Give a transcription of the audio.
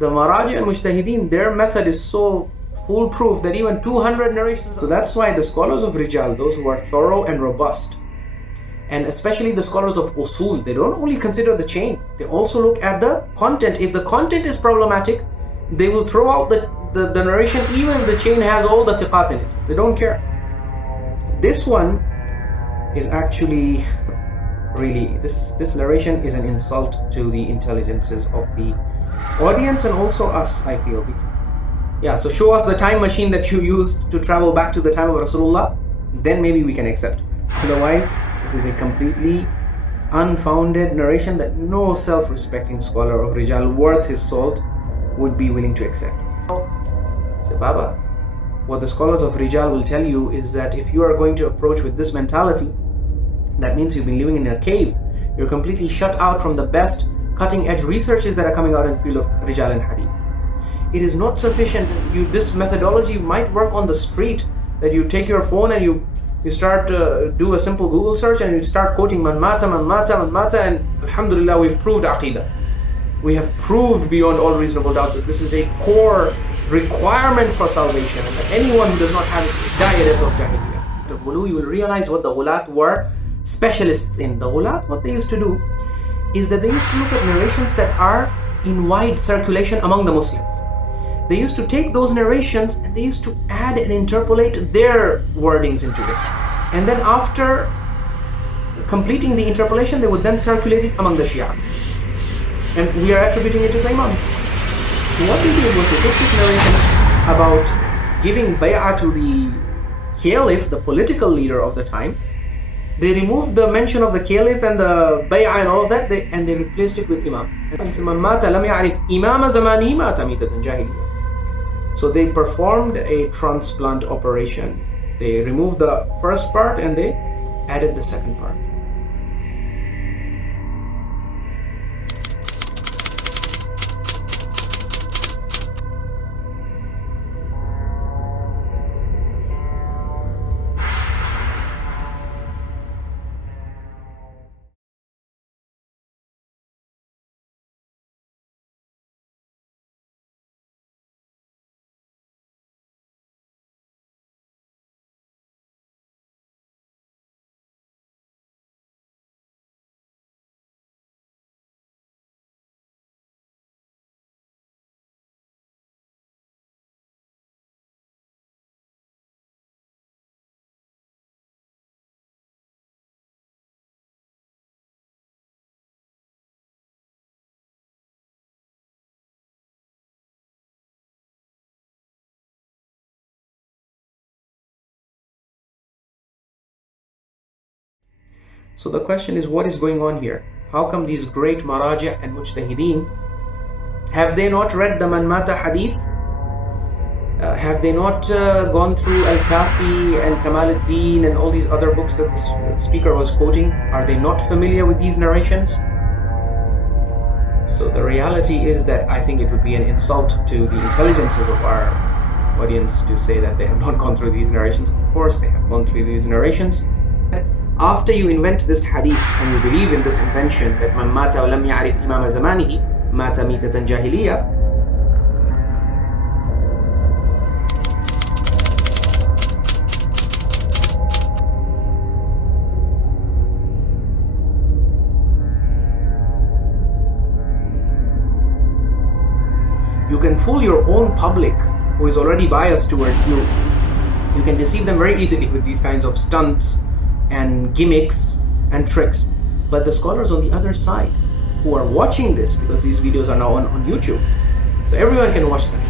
The Maraj'e and Mujtahideen, their method is so foolproof that even 200 narrations. So that's why the scholars of Rijal, those who are thorough and robust, and especially the scholars of Usul, they don't only consider the chain, they also look at the content. If the content is problematic, they will throw out the narration even if the chain has all the thiqat in it. They don't care. This one is actually really, this narration is an insult to the intelligences of the audience and also us, I feel. Yeah, so show us the time machine that you used to travel back to the time of Rasulullah, then maybe we can accept. Otherwise, this is a completely unfounded narration that no self-respecting scholar of Rijal worth his salt would be willing to accept. So Baba, what the scholars of Rijal will tell you is that if you are going to approach with this mentality, that means you've been living in a cave. You're completely shut out from the best cutting-edge researches that are coming out in the field of Rijal and Hadith. It is not sufficient. This methodology might work on the street, that you take your phone and you start do a simple Google search and you start quoting man mata, and alhamdulillah, we've proved aqidah. We have proved beyond all reasonable doubt that this is a core requirement for salvation, and that anyone who does not have hidayah of jahiliyyah, the ghulu, you will realize what the ghulat were specialists in. The ghulat, what they used to do is that they used to look at narrations that are in wide circulation among the Muslims. They used to take those narrations and they used to add and interpolate their wordings into it. And then after completing the interpolation, they would then circulate it among the Shia. And we are attributing it to the Imams. So what they did was they took this narration about giving bay'ah to the caliph, the political leader of the time. They removed the mention of the caliph and the bay'ah and all of that, and they replaced it with imam. So they performed a transplant operation. They removed the first part and they added the second part. So the question is, what is going on here? How come these great Maraj'e and Mujtahideen, have they not read the Man Mata Hadith? Have they not gone through Al-Kafi and Kamal ad-Din and all these other books that the speaker was quoting? Are they not familiar with these narrations? So the reality is that I think it would be an insult to the intelligences of our audience to say that they have not gone through these narrations. Of course they have gone through these narrations. After you invent this hadith and you believe in this invention that man mata wa lam ya'rif imama zamanihi mata mitatan jahiliya, you can fool your own public who is already biased towards you. You can deceive them very easily with these kinds of stunts and gimmicks and tricks. But the scholars on the other side who are watching this, because these videos are now on YouTube, so everyone can watch them,